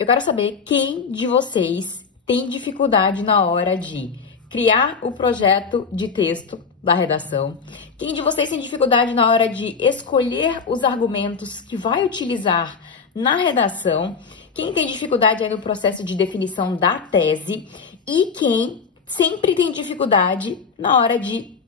Eu quero saber quem de vocês tem dificuldade na hora de criar o projeto de texto da redação. Quem de vocês tem dificuldade na hora de escolher os argumentos que vai utilizar na redação. Quem tem dificuldade aí no processo de definição da tese. E quem sempre tem dificuldade na hora de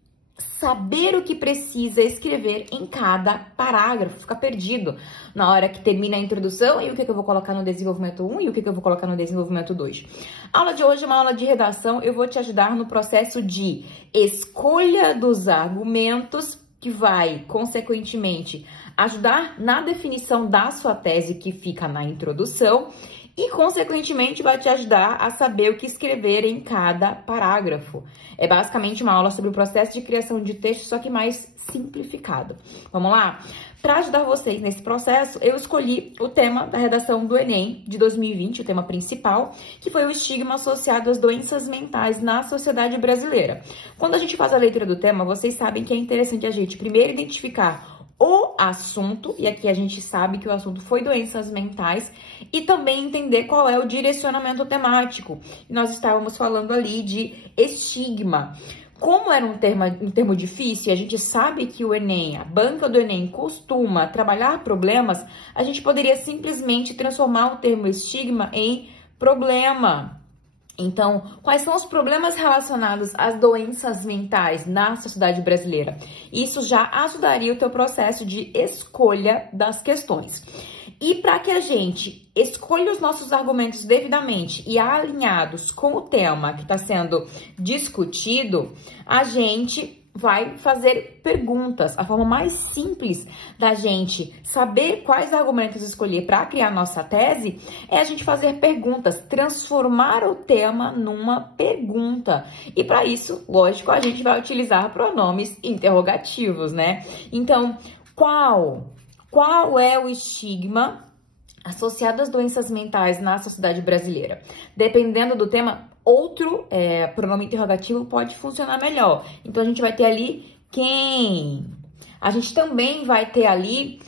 saber o que precisa escrever em cada parágrafo, fica perdido na hora que termina a introdução e o que eu vou colocar no desenvolvimento 1 e o que eu vou colocar no desenvolvimento 2. A aula de hoje é uma aula de redação, eu vou te ajudar no processo de escolha dos argumentos, que vai, consequentemente, ajudar na definição da sua tese que fica na introdução e, consequentemente, vai te ajudar a saber o que escrever em cada parágrafo. É basicamente uma aula sobre o processo de criação de texto, só que mais simplificado. Vamos lá? Para ajudar vocês nesse processo, eu escolhi o tema da redação do Enem de 2020, o tema principal, que foi o estigma associado às doenças mentais na sociedade brasileira. Quando a gente faz a leitura do tema, vocês sabem que é interessante a gente primeiro identificar o assunto, e aqui a gente sabe que o assunto foi doenças mentais, e também entender qual é o direcionamento temático. Nós estávamos falando ali de estigma. Como era um termo difícil, e a gente sabe que o Enem, a banca do Enem, costuma trabalhar problemas, a gente poderia simplesmente transformar o termo estigma em problema. Então, quais são os problemas relacionados às doenças mentais na sociedade brasileira? Isso já ajudaria o teu processo de escolha das questões. E para que a gente escolha os nossos argumentos devidamente e alinhados com o tema que está sendo discutido, a gente vai fazer perguntas. A forma mais simples da gente saber quais argumentos escolher para criar nossa tese é a gente fazer perguntas, transformar o tema numa pergunta. E para isso, lógico, a gente vai utilizar pronomes interrogativos, né? Então, qual é o estigma associado às doenças mentais na sociedade brasileira? Dependendo do tema, outro pronome interrogativo pode funcionar melhor. Então, a gente vai ter ali quem. A gente também vai ter ali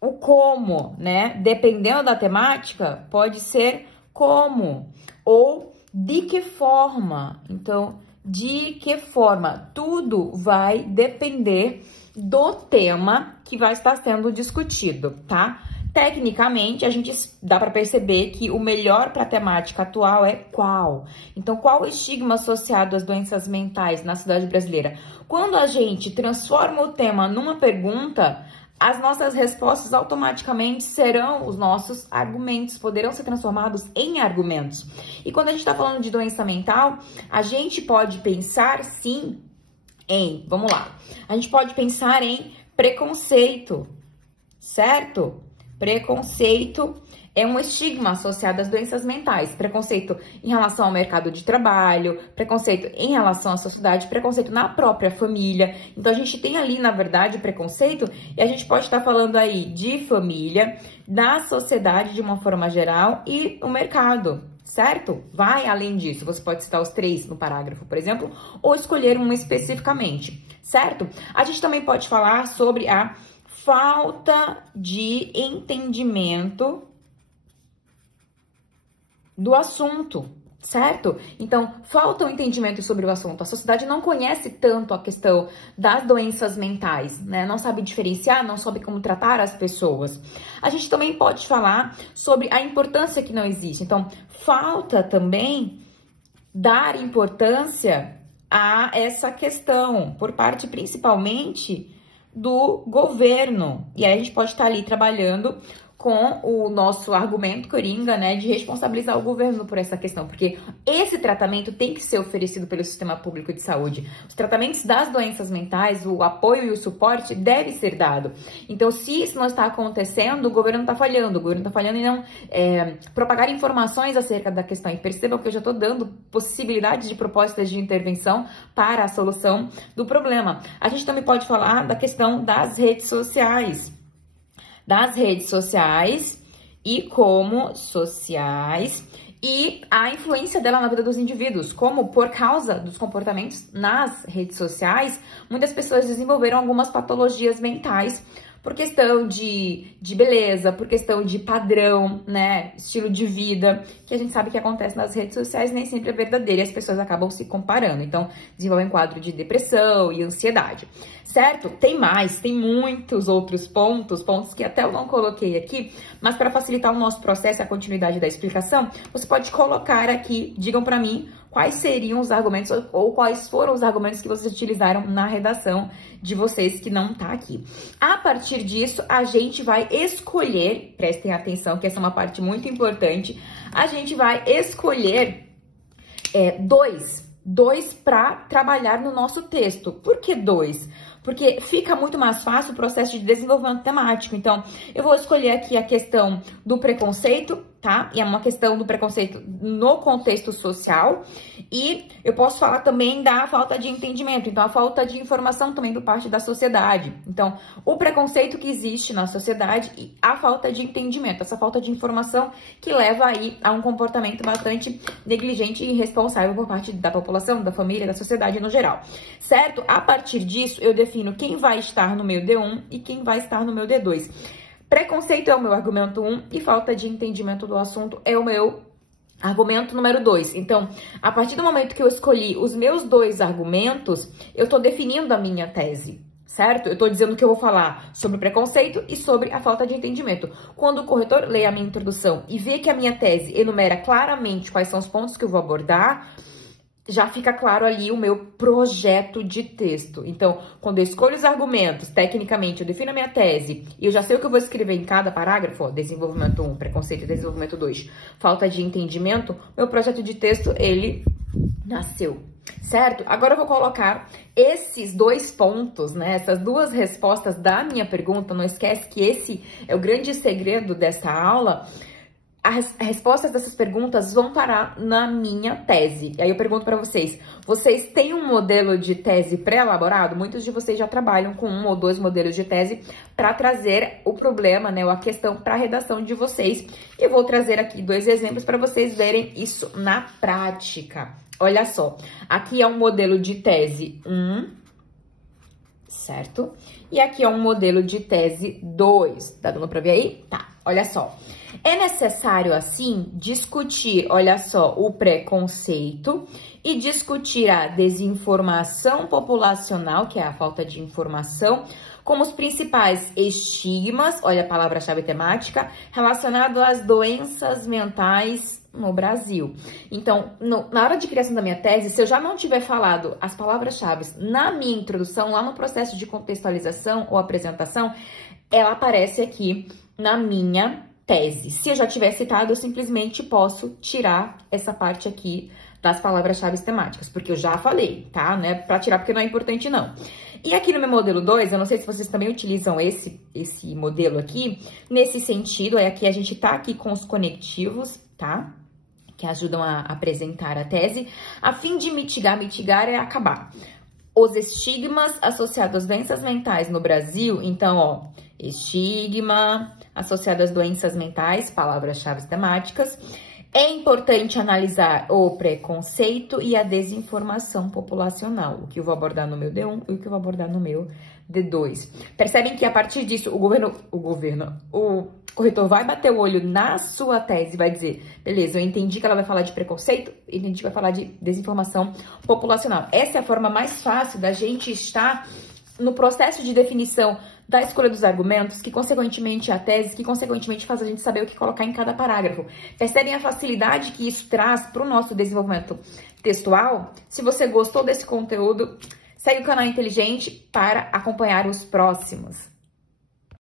o como, né? Dependendo da temática, pode ser como ou de que forma. Então, de que forma? Tudo vai depender do tema que vai estar sendo discutido, tá? Tecnicamente, a gente dá para perceber que o melhor para a temática atual é qual. Então, qual o estigma associado às doenças mentais na sociedade brasileira? Quando a gente transforma o tema numa pergunta, as nossas respostas automaticamente serão os nossos argumentos, poderão ser transformados em argumentos. E quando a gente está falando de doença mental, a gente pode pensar sim em, vamos lá, a gente pode pensar em preconceito, certo? Preconceito é um estigma associado às doenças mentais. Preconceito em relação ao mercado de trabalho, preconceito em relação à sociedade, preconceito na própria família. Então, a gente tem ali, na verdade, preconceito e a gente pode estar falando aí de família, da sociedade de uma forma geral e o mercado, certo? Vai além disso. Você pode citar os 3 no parágrafo, por exemplo, ou escolher um especificamente, certo? A gente também pode falar sobre a falta de entendimento do assunto, certo? Então, falta o entendimento sobre o assunto. A sociedade não conhece tanto a questão das doenças mentais, né? Não sabe diferenciar, não sabe como tratar as pessoas. A gente também pode falar sobre a importância que não existe. Então, falta também dar importância a essa questão, por parte principalmente do governo. E aí a gente pode estar ali trabalhando com o nosso argumento coringa, né, de responsabilizar o governo por essa questão, porque esse tratamento tem que ser oferecido pelo sistema público de saúde. Os tratamentos das doenças mentais, o apoio e o suporte deve ser dado. Então, se isso não está acontecendo, o governo está falhando. O governo está falhando em não propagar informações acerca da questão. E percebam que eu já estou dando possibilidades de propostas de intervenção para a solução do problema. A gente também pode falar da questão das redes sociais. E como sociais e a influência dela na vida dos indivíduos, como por causa dos comportamentos nas redes sociais, muitas pessoas desenvolveram algumas patologias mentais por questão de beleza, por questão de padrão, né, estilo de vida, que a gente sabe que acontece nas redes sociais, nem sempre é verdadeiro e as pessoas acabam se comparando. Então, desenvolvem quadro de depressão e ansiedade, certo? Tem muitos outros pontos que até eu não coloquei aqui, mas para facilitar o nosso processo e a continuidade da explicação, você pode colocar aqui, digam para mim, quais seriam os argumentos ou quais foram os argumentos que vocês utilizaram na redação de vocês que não tá aqui. A partir disso, a gente vai escolher, prestem atenção que essa é uma parte muito importante, a gente vai escolher dois para trabalhar no nosso texto. Por que dois? Porque fica muito mais fácil o processo de desenvolvimento temático. Então, eu vou escolher aqui a questão do preconceito, tá? E é uma questão do preconceito no contexto social. E eu posso falar também da falta de entendimento. Então, a falta de informação também por parte da sociedade. Então, o preconceito que existe na sociedade e a falta de entendimento. Essa falta de informação que leva aí a um comportamento bastante negligente e irresponsável por parte da população, da família, da sociedade no geral. Certo? A partir disso, eu defino quem vai estar no meu D1 e quem vai estar no meu D2. Preconceito é o meu argumento 1 e falta de entendimento do assunto é o meu argumento número 2. Então, a partir do momento que eu escolhi os meus 2 argumentos, eu tô definindo a minha tese, certo? Eu tô dizendo que eu vou falar sobre o preconceito e sobre a falta de entendimento. Quando o corretor lê a minha introdução e vê que a minha tese enumera claramente quais são os pontos que eu vou abordar, já fica claro ali o meu projeto de texto. Então, quando eu escolho os argumentos, tecnicamente, eu defino a minha tese e eu já sei o que eu vou escrever em cada parágrafo, ó, desenvolvimento 1, preconceito, desenvolvimento 2, falta de entendimento, meu projeto de texto, ele nasceu, certo? Agora eu vou colocar esses 2 pontos, né, essas 2 respostas da minha pergunta, não esquece que esse é o grande segredo dessa aula. As respostas dessas perguntas vão parar na minha tese. E aí eu pergunto para vocês, vocês têm um modelo de tese pré-elaborado? Muitos de vocês já trabalham com 1 ou 2 modelos de tese para trazer o problema, né, ou a questão para a redação de vocês. Eu vou trazer aqui 2 exemplos para vocês verem isso na prática. Olha só, aqui é um modelo de tese 1, certo? E aqui é um modelo de tese 2. Tá dando para ver aí? Tá, olha só. É necessário, assim, discutir, olha só, o preconceito e discutir a desinformação populacional, que é a falta de informação, como os principais estigmas, olha a palavra-chave temática, relacionado às doenças mentais no Brasil. Então, na hora de criação da minha tese, se eu já não tiver falado as palavras-chave na minha introdução, lá no processo de contextualização ou apresentação, ela aparece aqui na minha tese. Se eu já tiver citado, eu simplesmente posso tirar essa parte aqui das palavras-chave temáticas, porque eu já falei, tá? Não é pra tirar porque não é importante, não. E aqui no meu modelo 2, eu não sei se vocês também utilizam esse modelo aqui, nesse sentido, aqui a gente tá aqui com os conectivos, tá? Que ajudam a apresentar a tese, a fim de mitigar é acabar. Os estigmas associados às doenças mentais no Brasil, então, ó, estigma associado às doenças mentais, palavras-chave temáticas. É importante analisar o preconceito e a desinformação populacional, o que eu vou abordar no meu D1 e o que eu vou abordar no meu D2. Percebem que a partir disso o corretor vai bater o olho na sua tese e vai dizer, beleza, eu entendi que ela vai falar de preconceito, entendi que vai falar de desinformação populacional. Essa é a forma mais fácil da gente estar no processo de definição da escolha dos argumentos, que consequentemente a tese, que consequentemente faz a gente saber o que colocar em cada parágrafo. Percebem a facilidade que isso traz para o nosso desenvolvimento textual? Se você gostou desse conteúdo, segue o canal Inteligente para acompanhar os próximos.